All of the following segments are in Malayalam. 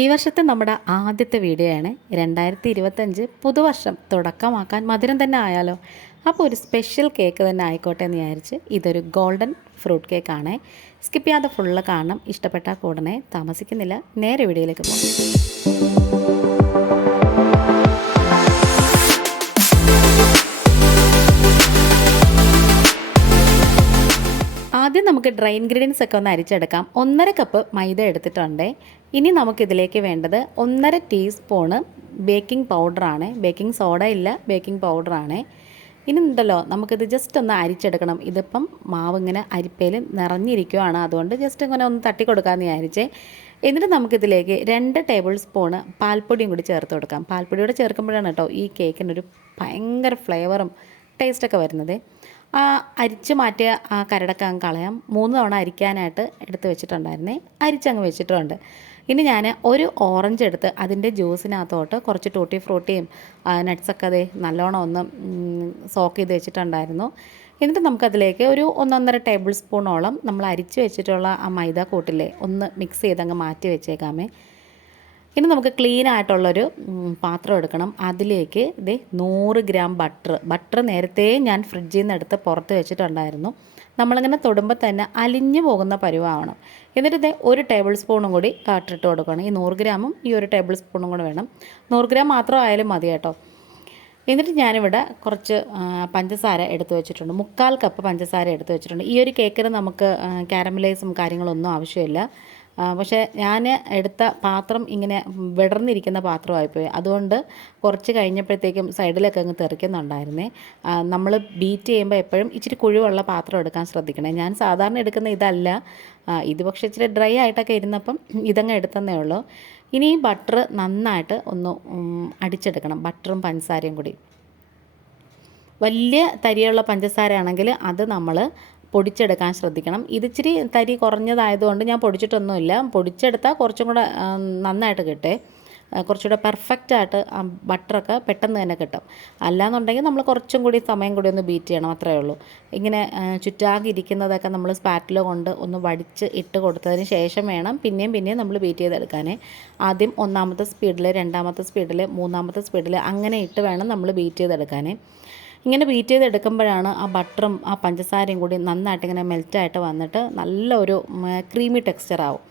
ഈ വർഷത്തെ നമ്മുടെ ആദ്യത്തെ വീഡിയോയാണ് 2025 പുതുവർഷം തുടക്കമാക്കാൻ മധുരം തന്നെ ആയാലോ. അപ്പോൾ ഒരു സ്പെഷ്യൽ കേക്ക് തന്നെ ആയിക്കോട്ടെ എന്ന് വിചാരിച്ച് ഇതൊരു ഗോൾഡൻ ഫ്രൂട്ട് കേക്കാണ്. സ്കിപ്പ് ചെയ്യാതെ ഫുള്ള് കാണണം. ഇഷ്ടപ്പെട്ടാൽ ഉടനെ താമസിക്കുന്നില്ല, നേരെ വീഡിയോയിലേക്ക് പോകും. ആദ്യം നമുക്ക് ഡ്രൈ ഇൻഗ്രീഡിയൻസ് ഒക്കെ ഒന്ന് അരിച്ചെടുക്കാം. 1.5 കപ്പ് മൈദ എടുത്തിട്ടുണ്ട്. ഇനി നമുക്കിതിലേക്ക് വേണ്ടത് 1.5 ടീസ്പൂണ് ബേക്കിംഗ് പൗഡറാണ്. ബേക്കിംഗ് സോഡ ഇല്ല, ബേക്കിംഗ് പൗഡറാണ്. ഇനി ഉണ്ടല്ലോ നമുക്കിത് ജസ്റ്റ് ഒന്ന് അരിച്ചെടുക്കണം. ഇതിപ്പം മാവ് ഇങ്ങനെ അരിപ്പയിൽ നിറഞ്ഞിരിക്കുകയാണ്, അതുകൊണ്ട് ജസ്റ്റ് ഇങ്ങനെ ഒന്ന് തട്ടി കൊടുക്കാമെന്ന് വിചാരിച്ചേ. എന്നിട്ട് നമുക്കിതിലേക്ക് 2 ടേബിൾ സ്പൂണ് പാൽപ്പൊടിയും കൂടി ചേർത്ത് കൊടുക്കാം. പാൽപ്പൊടിയോടെ ചേർക്കുമ്പോഴാണ് കേട്ടോ ഈ കേക്കിനൊരു ഭയങ്കര ഫ്ലേവറും ടേസ്റ്റൊക്കെ വരുന്നത്. അരിച്ച് മാറ്റിയ ആ കരടൊക്കെ അങ്ങ് കളയാം. 3 തവണ അരിക്കാനായിട്ട് എടുത്ത് വെച്ചിട്ടുണ്ടായിരുന്നേ, അരിച്ചങ്ങ് വെച്ചിട്ടുണ്ട്. ഇനി ഞാൻ ഒരു ഓറഞ്ച് എടുത്ത് അതിൻ്റെ ജ്യൂസിനകത്തോട്ട് കുറച്ച് ടൂട്ടി ഫ്രൂട്ടിയും നട്ട്സൊക്കെ അതേ നല്ലോണം ഒന്ന് സോക്ക് ചെയ്ത് വെച്ചിട്ടുണ്ടായിരുന്നു. എന്നിട്ട് നമുക്കതിലേക്ക് ഒരു 1.5 ടേബിൾ സ്പൂണോളം നമ്മൾ അരിച്ച് വെച്ചിട്ടുള്ള ആ മൈദ കൂട്ടില്ലേ ഒന്ന് മിക്സ് ചെയ്തങ്ങ് മാറ്റി വെച്ചേക്കാമേ. ഇനി നമുക്ക് ക്ലീൻ ആയിട്ടുള്ളൊരു പാത്രം എടുക്കണം. അതിലേക്ക് 100 ഗ്രാം ബട്ടർ നേരത്തെ ഞാൻ ഫ്രിഡ്ജിൽ നിന്ന് എടുത്ത് പുറത്ത് വെച്ചിട്ടുണ്ടായിരുന്നു. നമ്മളിങ്ങനെ തൊടുമ്പോൾ തന്നെ അലിഞ്ഞു പോകുന്ന പരുവാവണം. എന്നിട്ട് 1 ടേബിൾ സ്പൂണും കൂടി ഇട്ട് കൊടുക്കണം. ഈ 100 ഗ്രാമും ഈ 1 ടേബിൾ സ്പൂണും കൂടെ വേണം. 100 ഗ്രാം മാത്രം ആയാലും മതി കേട്ടോ. എന്നിട്ട് ഞാനിവിടെ കുറച്ച് പഞ്ചസാര എടുത്ത് വെച്ചിട്ടുണ്ട്. 1/4 കപ്പ് പഞ്ചസാര എടുത്ത് വെച്ചിട്ടുണ്ട്. ഈ ഒരു കേക്കിന് നമുക്ക് കാരമലൈസും കാര്യങ്ങളൊന്നും ആവശ്യമില്ല. പക്ഷേ ഞാൻ എടുത്ത പാത്രം ഇങ്ങനെ വിടർന്നിരിക്കുന്ന പാത്രമായിപ്പോയി. അതുകൊണ്ട് കുറച്ച് കഴിഞ്ഞപ്പോഴത്തേക്കും സൈഡിലൊക്കെ അങ്ങ് തെറിക്കുന്നുണ്ടായിരുന്നേ. നമ്മൾ ബീറ്റ് ചെയ്യുമ്പോൾ എപ്പോഴും ഇച്ചിരി കുഴിവുള്ള പാത്രം എടുക്കാൻ ശ്രദ്ധിക്കണേ. ഞാൻ സാധാരണ എടുക്കുന്ന ഇതല്ല, ഇത് പക്ഷേ ഇച്ചിരി ഡ്രൈ ആയിട്ടൊക്കെ ഇരുന്നപ്പം ഇതങ്ങ് എടുത്തന്നേ ഉള്ളൂ. ഇനി ഈ ബട്ടർ നന്നായിട്ട് ഒന്ന് അടിച്ചെടുക്കണം, ബട്ടറും പഞ്ചസാരയും കൂടി. വലിയ തരിയുള്ള പഞ്ചസാര ആണെങ്കിൽ അത് നമ്മൾ പൊടിച്ചെടുക്കാൻ ശ്രദ്ധിക്കണം. ഇതിച്ചിരി തരി കുറഞ്ഞതായതുകൊണ്ട് ഞാൻ പൊടിച്ചിട്ടൊന്നുമില്ല. പൊടിച്ചെടുത്താൽ കുറച്ചും കൂടെ നന്നായിട്ട് കിട്ടേ, കുറച്ചുകൂടെ പെർഫെക്റ്റായിട്ട് ബട്ടറൊക്കെ പെട്ടെന്ന് തന്നെ കിട്ടും. അല്ലാന്നുണ്ടെങ്കിൽ നമ്മൾ കുറച്ചും കൂടി സമയം കൂടി ഒന്ന് ബീറ്റ് ചെയ്യണം, അത്രയേ ഉള്ളൂ. ഇങ്ങനെ ചുറ്റാകെ ഇരിക്കുന്നതൊക്കെ നമ്മൾ സ്പാറ്റില കൊണ്ട് ഒന്ന് വടിച്ച് ഇട്ട് കൊടുത്തതിന് ശേഷം വേണം പിന്നെയും നമ്മൾ ബീറ്റ് ചെയ്തെടുക്കാൻ. ആദ്യം 1ാമത്തെ സ്പീഡിൽ, 2ാമത്തെ സ്പീഡിൽ, 3ാമത്തെ സ്പീഡിൽ അങ്ങനെ ഇട്ട് വേണം നമ്മൾ ബീറ്റ് ചെയ്തെടുക്കാൻ. ഇങ്ങനെ ബീറ്റ് ചെയ്തെടുക്കുമ്പോഴാണ് ആ ബട്ടറും ആ പഞ്ചസാരയും കൂടി നന്നായിട്ട് ഇങ്ങനെ മെൽറ്റായിട്ട് വന്നിട്ട് നല്ലൊരു ക്രീമി ടെക്സ്ചർ ആവും.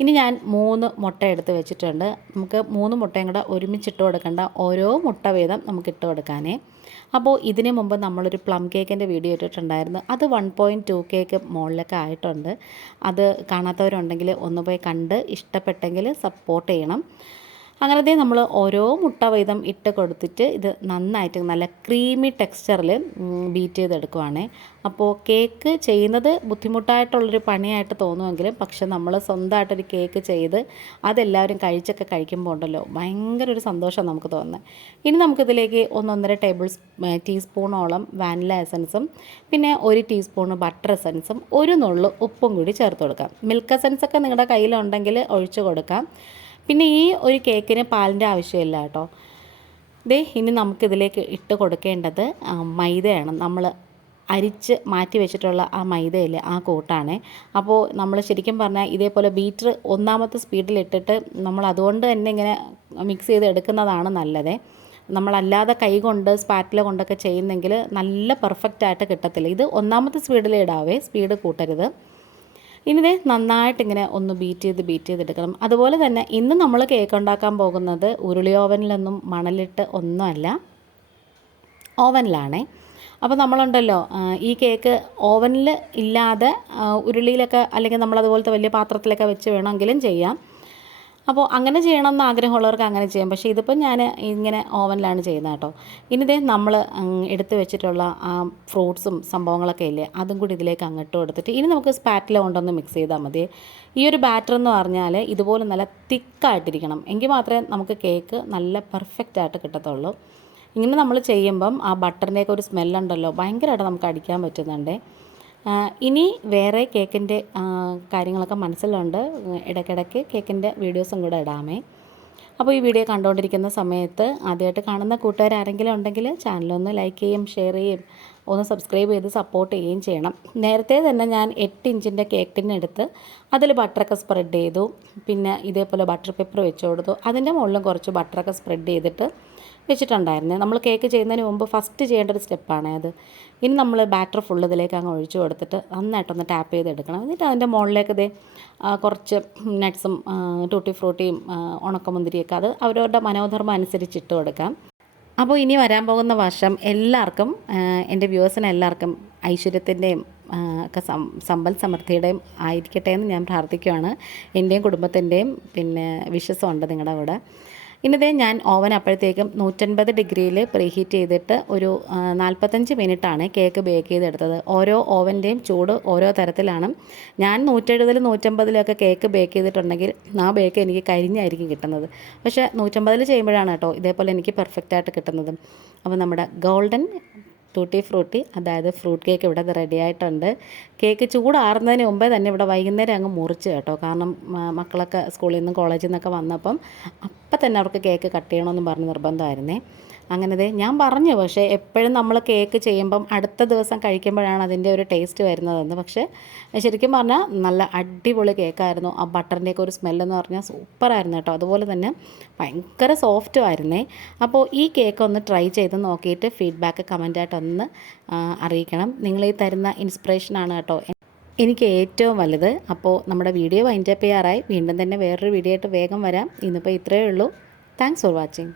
ഇനി ഞാൻ 3 മുട്ട എടുത്ത് വെച്ചിട്ടുണ്ട്. നമുക്ക് 3 മുട്ടയും കൂടെ ഒരുമിച്ചിട്ട് കൊടുക്കേണ്ട, ഓരോ മുട്ട വീതം നമുക്ക് ഇട്ട് കൊടുക്കാനേ. അപ്പോൾ ഇതിന് മുമ്പ് നമ്മളൊരു പ്ലം കേക്കിൻ്റെ വീഡിയോ ഇട്ടിട്ടുണ്ടായിരുന്നു. അത് 1.2 കേക്ക് മുകളിലൊക്കെ ആയിട്ടുണ്ട്. അത് കാണാത്തവരുണ്ടെങ്കിൽ ഒന്ന് പോയി കണ്ട് ഇഷ്ടപ്പെട്ടെങ്കിൽ സപ്പോർട്ട് ചെയ്യണം. അങ്ങനത്തെ നമ്മൾ ഓരോ മുട്ട വീതം ഇട്ട് കൊടുത്തിട്ട് ഇത് നന്നായിട്ട് നല്ല ക്രീമി ടെക്സ്ചറിൽ ബീറ്റ് ചെയ്തെടുക്കുവാണ്. അപ്പോൾ കേക്ക് ചെയ്യുന്നത് ബുദ്ധിമുട്ടായിട്ടുള്ളൊരു പണിയായിട്ട് തോന്നുമെങ്കിലും പക്ഷെ നമ്മൾ സ്വന്തമായിട്ടൊരു കേക്ക് ചെയ്ത് അതെല്ലാവരും കഴിക്കുമ്പോൾ ഉണ്ടല്ലോ ഭയങ്കര ഒരു സന്തോഷം നമുക്ക് തോന്നുന്നത്. ഇനി നമുക്കിതിലേക്ക് 1.5 ടീസ്പൂണോളം വാനില എസൻസും പിന്നെ 1 ടീസ്പൂണ് ബട്ടർ എസൻസും 1 നുള്ളു ഉപ്പും കൂടി ചേർത്ത് കൊടുക്കാം. മിൽക്ക് എസൻസൊക്കെ നിങ്ങളുടെ കയ്യിലുണ്ടെങ്കിൽ ഒഴിച്ച് കൊടുക്കാം. പിന്നെ ഈ ഒരു കേക്കിന് പാലിൻ്റെ ആവശ്യമില്ല കേട്ടോ. ഇനി നമുക്കിതിലേക്ക് ഇട്ട് കൊടുക്കേണ്ടത് മൈദയാണ്. നമ്മൾ അരിച്ച് മാറ്റി വെച്ചിട്ടുള്ള ആ മൈദയില്ലേ, ആ കൂട്ടാണ്. അപ്പോൾ നമ്മൾ ശരിക്കും പറഞ്ഞാൽ ഇതേപോലെ ബീറ്റർ 1ാമത്തെ സ്പീഡിലിട്ടിട്ട് നമ്മൾ അതുകൊണ്ട് തന്നെ ഇങ്ങനെ മിക്സ് ചെയ്ത് എടുക്കുന്നതാണ് നല്ലത്. നമ്മളല്ലാതെ കൈ കൊണ്ട് സ്പാറ്റില കൊണ്ടൊക്കെ ചെയ്യുന്നെങ്കിൽ നല്ല പെർഫെക്റ്റായിട്ട് കിട്ടത്തില്ല. ഇത് 1ാമത്തെ സ്പീഡിലിടാവേ, സ്പീഡ് കൂട്ടരുത്. ഇനി നന്നായിട്ടിങ്ങനെ ഒന്ന് ബീറ്റ് ചെയ്തെടുക്കണം. അതുപോലെ തന്നെ ഇന്ന് നമ്മൾ കേക്ക് ഉണ്ടാക്കാൻ പോകുന്നത് ഉരുളി ഓവനിലൊന്നും മണലിട്ട് ഒന്നുമല്ല, ഓവനിലാണേ. അപ്പോൾ നമ്മളുണ്ടല്ലോ ഈ കേക്ക് ഓവനിൽ ഇല്ലാതെ ഉരുളിയിലൊക്കെ അല്ലെങ്കിൽ നമ്മളതുപോലത്തെ വലിയ പാത്രത്തിലൊക്കെ വെച്ച് വേണമെങ്കിലും ചെയ്യാം. അപ്പോൾ അങ്ങനെ ചെയ്യണമെന്ന് ആഗ്രഹമുള്ളവർക്ക് അങ്ങനെ ചെയ്യാം. പക്ഷേ ഇതിപ്പോൾ ഞാൻ ഇങ്ങനെ ഓവനിലാണ് ചെയ്യുന്നത് കേട്ടോ. ഇനി നമ്മൾ എടുത്ത് വെച്ചിട്ടുള്ള ആ ഫ്രൂട്ട്സും സംഭവങ്ങളൊക്കെ ഇല്ലേ, അതും കൂടി ഇതിലേക്ക് അങ്ങോട്ട് കൊടുത്തിട്ട് ഇനി നമുക്ക് സ്പാറ്റില കൊണ്ടൊന്ന് മിക്സ് ചെയ്താൽ മതി. ഈ ഒരു ബാറ്റർ എന്ന് പറഞ്ഞാൽ ഇതുപോലെ നല്ല തിക്കായിട്ടിരിക്കണം, എങ്കിൽ മാത്രമേ നമുക്ക് കേക്ക് നല്ല പെർഫെക്റ്റായിട്ട് കിട്ടത്തുള്ളൂ. ഇങ്ങനെ നമ്മൾ ചെയ്യുമ്പം ആ ബട്ടറിൻ്റെയൊക്കെ ഒരു സ്മെല്ലുണ്ടല്ലോ ഭയങ്കരമായിട്ട് നമുക്ക് അടിക്കാൻ പറ്റുന്നുണ്ട്. ഇനി വേറെ കേക്കിൻ്റെ കാര്യങ്ങളൊക്കെ മനസ്സിലുണ്ട്, ഇടയ്ക്കിടയ്ക്ക് കേക്കിൻ്റെ വീഡിയോസും കൂടെ ഇടാമേ. അപ്പോൾ ഈ വീഡിയോ കണ്ടുകൊണ്ടിരിക്കുന്ന സമയത്ത് ആദ്യമായിട്ട് കാണുന്ന കൂട്ടുകാരാരെങ്കിലും ഉണ്ടെങ്കിൽ ചാനലൊന്ന് ലൈക്ക് ചെയ്യും, ഷെയർ ചെയ്യും, ഒന്ന് സബ്സ്ക്രൈബ് ചെയ്ത് സപ്പോർട്ട് ചെയ്യുകയും ചെയ്യണം. നേരത്തെ തന്നെ ഞാൻ 8 ഇഞ്ചിൻ്റെ കേക്ക് ടിന്നെടുത്ത് അതിൽ ബട്ടറൊക്കെ സ്പ്രെഡ് ചെയ്തു. പിന്നെ ഇതേപോലെ ബട്ടർ പേപ്പർ വെച്ച് കൊടുത്തു. അതിൻ്റെ മുകളിലും കുറച്ച് ബട്ടറൊക്കെ സ്പ്രെഡ് ചെയ്തിട്ട് വെച്ചിട്ടുണ്ടായിരുന്നു. നമ്മൾ കേക്ക് ചെയ്യുന്നതിന് മുമ്പ് ഫസ്റ്റ് ചെയ്യേണ്ട ഒരു സ്റ്റെപ്പാണ് അത്. ഇനി നമ്മൾ ബാറ്റർ ഫുള്ള് ഇതിലേക്ക് അങ്ങ് ഒഴിച്ച് കൊടുത്തിട്ട് നന്നായിട്ടൊന്ന് ടാപ്പ് ചെയ്തെടുക്കണം. എന്നിട്ട് അതിൻ്റെ മുകളിലേക്ക് കുറച്ച് നട്ട്സും ടൂട്ടി ഫ്രൂട്ടിയും ഉണക്കമുന്തിരിയൊക്കെ അത് അവരവരുടെ മനോധർമ്മം അനുസരിച്ച് ഇട്ട് കൊടുക്കാം. അപ്പോൾ ഇനി വരാൻ പോകുന്ന വർഷം എല്ലാവർക്കും, എൻ്റെ വ്യൂവേഴ്സിന് എല്ലാവർക്കും ഐശ്വര്യത്തിൻ്റെയും ഒക്കെ സമ്പൽ സമൃദ്ധിയുടെയും ആയിരിക്കട്ടെ എന്ന് ഞാൻ പ്രാർത്ഥിക്കുകയാണ്. എൻ്റെയും കുടുംബത്തിൻ്റെയും പിന്നെ വിശ്വാസം ഉണ്ട് നിങ്ങളുടെ കൂടെ. ഇന്നതേ ഞാൻ ഓവൻ അപ്പോഴത്തേക്കും 150 ഡിഗ്രിയിൽ പ്രീഹീറ്റ് ചെയ്തിട്ട് ഒരു 45 മിനിറ്റാണ് കേക്ക് ബേക്ക് ചെയ്തെടുത്തത്. ഓരോ ഓവൻ്റെയും ചൂട് ഓരോ തരത്തിലാണ്. ഞാൻ 170 150 കേക്ക് ബേക്ക് ചെയ്തിട്ടുണ്ടെങ്കിൽ ആ ബേക്ക് എനിക്ക് കരിഞ്ഞായിരിക്കും കിട്ടുന്നത്. പക്ഷേ 150 ചെയ്യുമ്പോഴാണ് കേട്ടോ ഇതേപോലെ എനിക്ക് പെർഫെക്റ്റായിട്ട് കിട്ടുന്നത്. അപ്പോൾ നമ്മുടെ ഗോൾഡൻ ടൂട്ടി ഫ്രൂട്ടി, അതായത് ഫ്രൂട്ട് കേക്ക് ഇവിടെ റെഡി ആയിട്ടുണ്ട്. കേക്ക് ചൂടാറുന്നതിന് മുമ്പേ തന്നെ ഇവിടെ വൈകുന്നേരം അങ്ങ് മുറിച്ച് കേട്ടോ. കാരണം മക്കളൊക്കെ സ്കൂളിൽ നിന്നും കോളേജിൽ നിന്നൊക്കെ വന്നപ്പം അപ്പം തന്നെ അവർക്ക് കേക്ക് കട്ട് ചെയ്യണമെന്നും പറഞ്ഞ് നിർബന്ധമായിരുന്നേ. അങ്ങനെ ഞാൻ പറഞ്ഞു, പക്ഷേ എപ്പോഴും നമ്മൾ കേക്ക് ചെയ്യുമ്പം അടുത്ത ദിവസം കഴിക്കുമ്പോഴാണ് അതിൻ്റെ ഒരു ടേസ്റ്റ് വരുന്നതെന്ന്. പക്ഷേ ശരിക്കും പറഞ്ഞാൽ നല്ല അടിപൊളി കേക്കായിരുന്നു. ആ ബട്ടറിൻ്റെയൊക്കെ ഒരു സ്മെല്ലെന്ന് പറഞ്ഞാൽ സൂപ്പറായിരുന്നു കേട്ടോ. അതുപോലെ തന്നെ ഭയങ്കര സോഫ്റ്റും ആയിരുന്നേ. അപ്പോൾ ഈ കേക്ക് ഒന്ന് ട്രൈ ചെയ്ത് നോക്കിയിട്ട് ഫീഡ്ബാക്ക് കമൻറ്റായിട്ടൊന്ന് അറിയിക്കണം. നിങ്ങൾ ഈ തരുന്ന ഇൻസ്പിറേഷനാണ് കേട്ടോ എനിക്ക് ഏറ്റവും വലുത്. അപ്പോൾ നമ്മുടെ വീഡിയോ വൈൻഡപ്പ് ചെയ്യാറായി. വീണ്ടും തന്നെ വേറൊരു വീഡിയോ ആയിട്ട് വേഗം വരാം. ഇന്നിപ്പോൾ ഇത്രയേ ഉള്ളൂ. Thanks for watching.